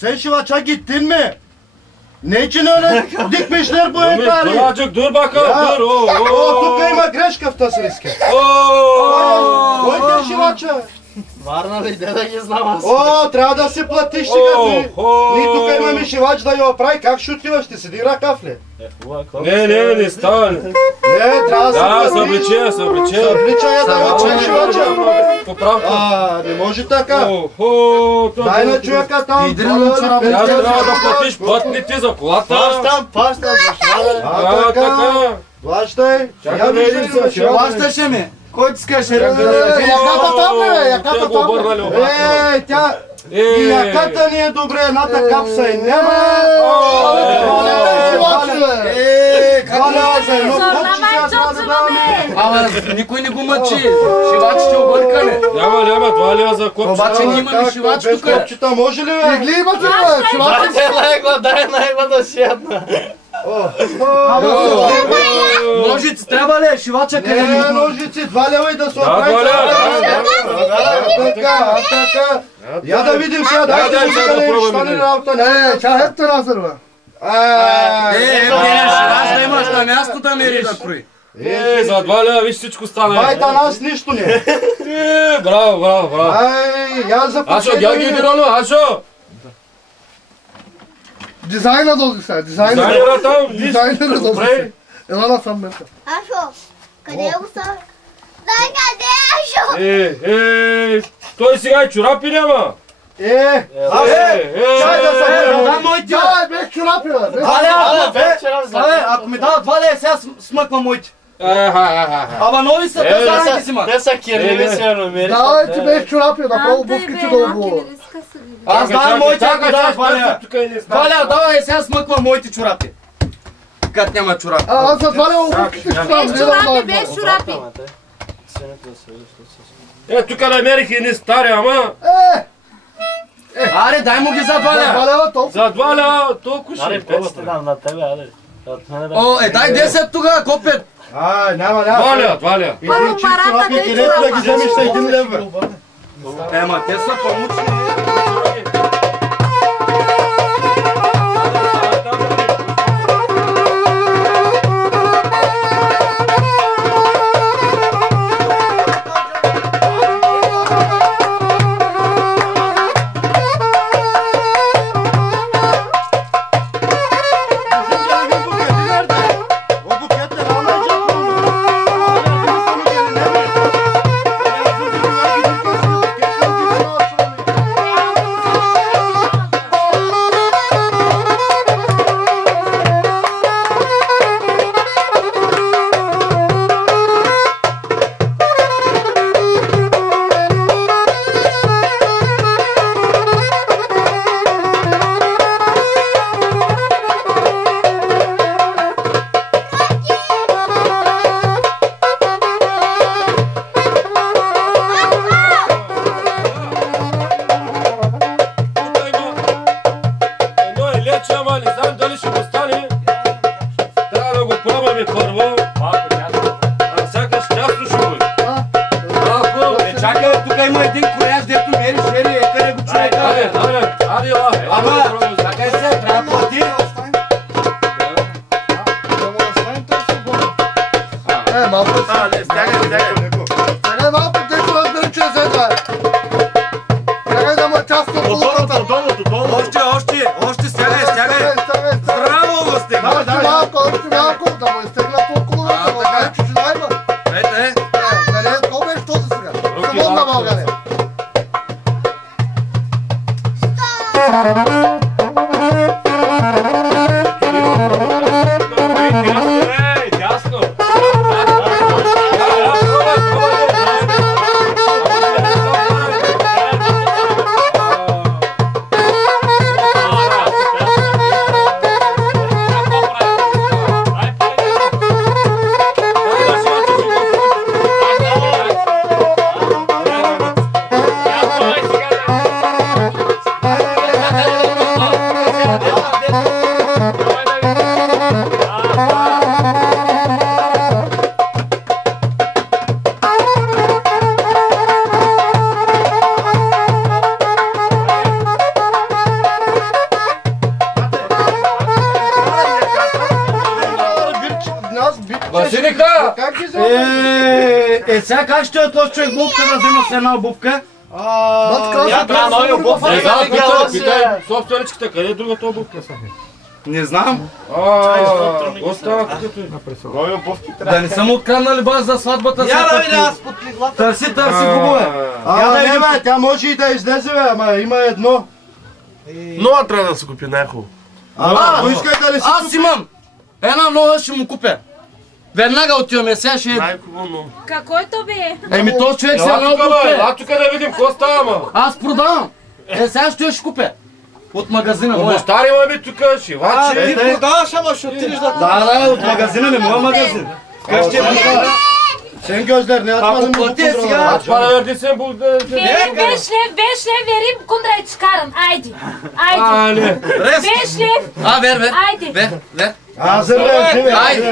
Sen Şivaç'a gittin mi? Ne için öyle dikmişler bu heykelleri? Dur azıcık dur bakalım dur. O tukayma greş kaftası riske. Koy gel Şivaç'a. Varna li dedak izlamaz. О, трябва да си платиш сега ти. Ние тук имаме шивач да я оправи. Как ще отиваш? Ще седи ръкав ли? Не става. Не, трябва да се платиш. Се облича. Се облича я да учи шивача. Поправка. Не може така. Дай на човека там. Трябва да платиш пътните за колата. Плащам. Така. Плащай. Чакай да видим се. Плащаше ми. Кой ти скаше? Яката там бе, яката там. Тя... И яката ни е добре, едната капса и няма. Ама никой не го мъчи. Шивачите объркане. Няма, 2 лева за копчета. Обаче ние имаме шивач тук. Без копчета може ли бе? Игли имате бе, шивачите. Дай на его да седна. Ножици трябва ли? Шивача къде Не, ни? ножици, 2 лева и да се оправи. Така. Я да видим сега, дай да видим къде стане работа. Не, чахете назър бе. Шивач да имаш на място да мери да крои. За 2 лева виж всичко стана. Байта нас нищо не. Браво. Я започвай. Ашо, георги Дирано, Ашо. Дизайна дози сега, Дизайнера там, виж. Дизайнера дози. Ела на сам мерка. Ашо, къде го са? Дай къде Ашо? Той сега и чорапи няма. Чай да се Да, моите. Чай, бех чорапи бе. Ако ми дава 2 лева, сега смъква моите. Ама нови са, те заранки си ма. Те са кирливи си намери. Давай ти бех чорапи, направо буските долу. Аз давам моите, ако дава 2 лева. 2 лева, давай сега смъква моите чорапи. Кът няма чорапи. Аз за 2 лева буските ще там. Без чорапи. Тук намерих едни стари, ама... Аре, дай му ги за 2 За 2 лева. лева толкова. За 2 лева толкова ще. Аре, 5 ще дам на тебе, аре. Дай 10 тогава, копет. Няма. 2 лева. Един чип чорапи, където да ги вземеш на 1 лев бе. Ема, те са помучни. сега как ще е този човек бубка да взема с една обувка? Я трябва нови обувки. Собственичката, къде е другата обувка? Не знам. Остава като Да не съм откраднали баш за сватбата си. Я да видя аз под лиглата. Търси губове. Не бе, тя може и да излезе бе, ама има едно. Нова трябва да се купи най-хубаво. Ама, искайте ли си Аз имам. Една нова ще му купя. Веднага отиваме, сега ще... Най-хубаво, но... Какой то бе? Еми този човек се Ела една тук, бе, обувка. ела тук да видим, какво става, ма? Аз продавам. Сега ще я ще купя. От магазина моя. Мощари ми тук, шивачи. Ти продаваш, ама ще отидеш да... Да, от магазина ми, моя магазин. Вкъщи е продавам. Сен Гьоздер, не аз Ако плати сега... Това да верди се буде. Верим, беш лев, верим, кондрай чкарам, айди. Айди. Не. Беш лев, Вер. айди. Вер. Аз съм бе, Айде. Айди.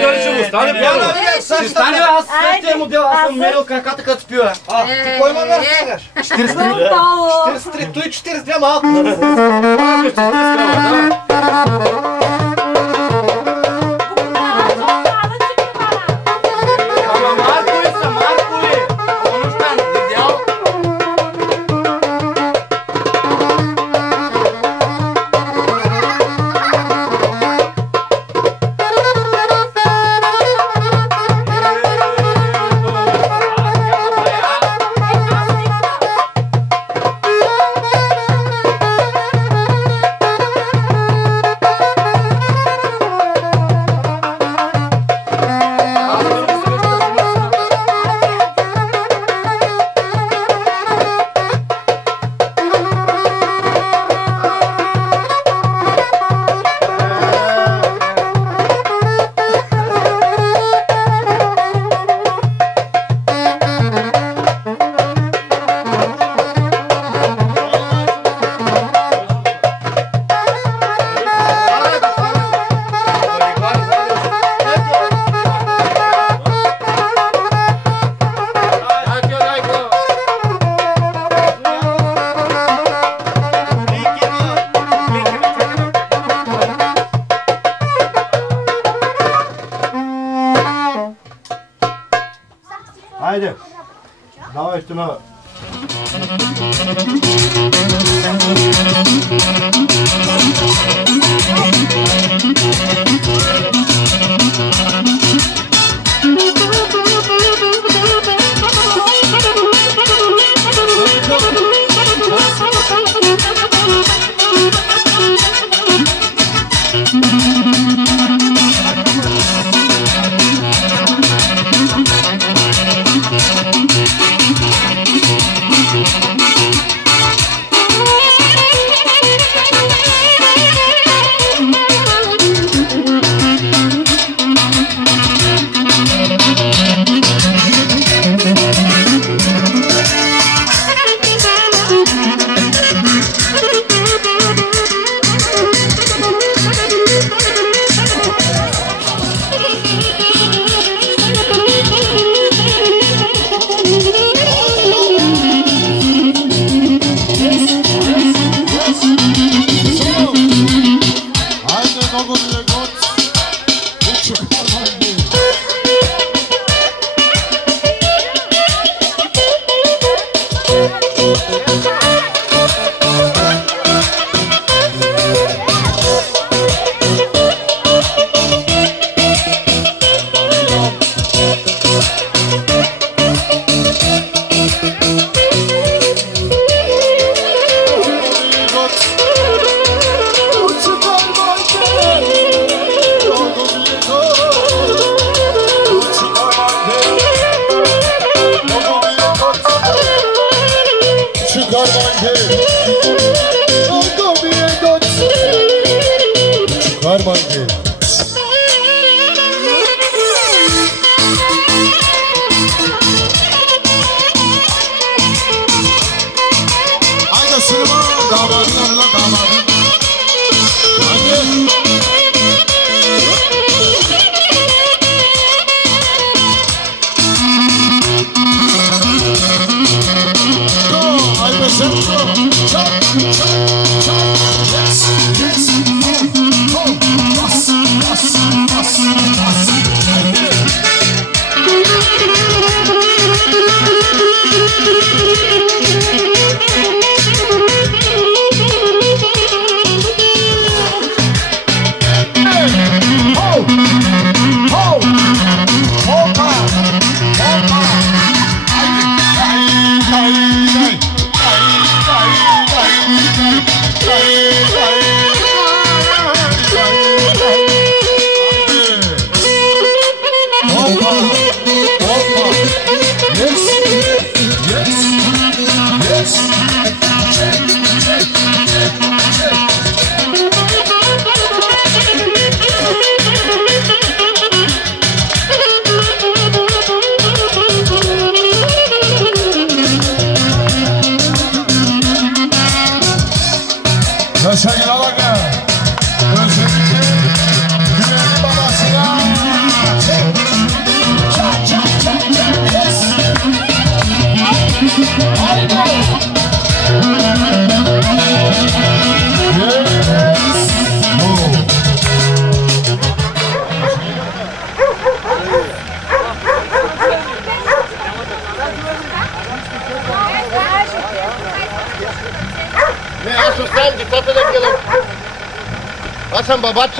Дали ще му стане пиано? Ще стане, аз същия модел, аз съм мерил краката като спива. кой ма ме стигаш? 43. Той 42 малко. Haydi. Давай üstüme. Айде, децата да гледам. Аз съм бабач.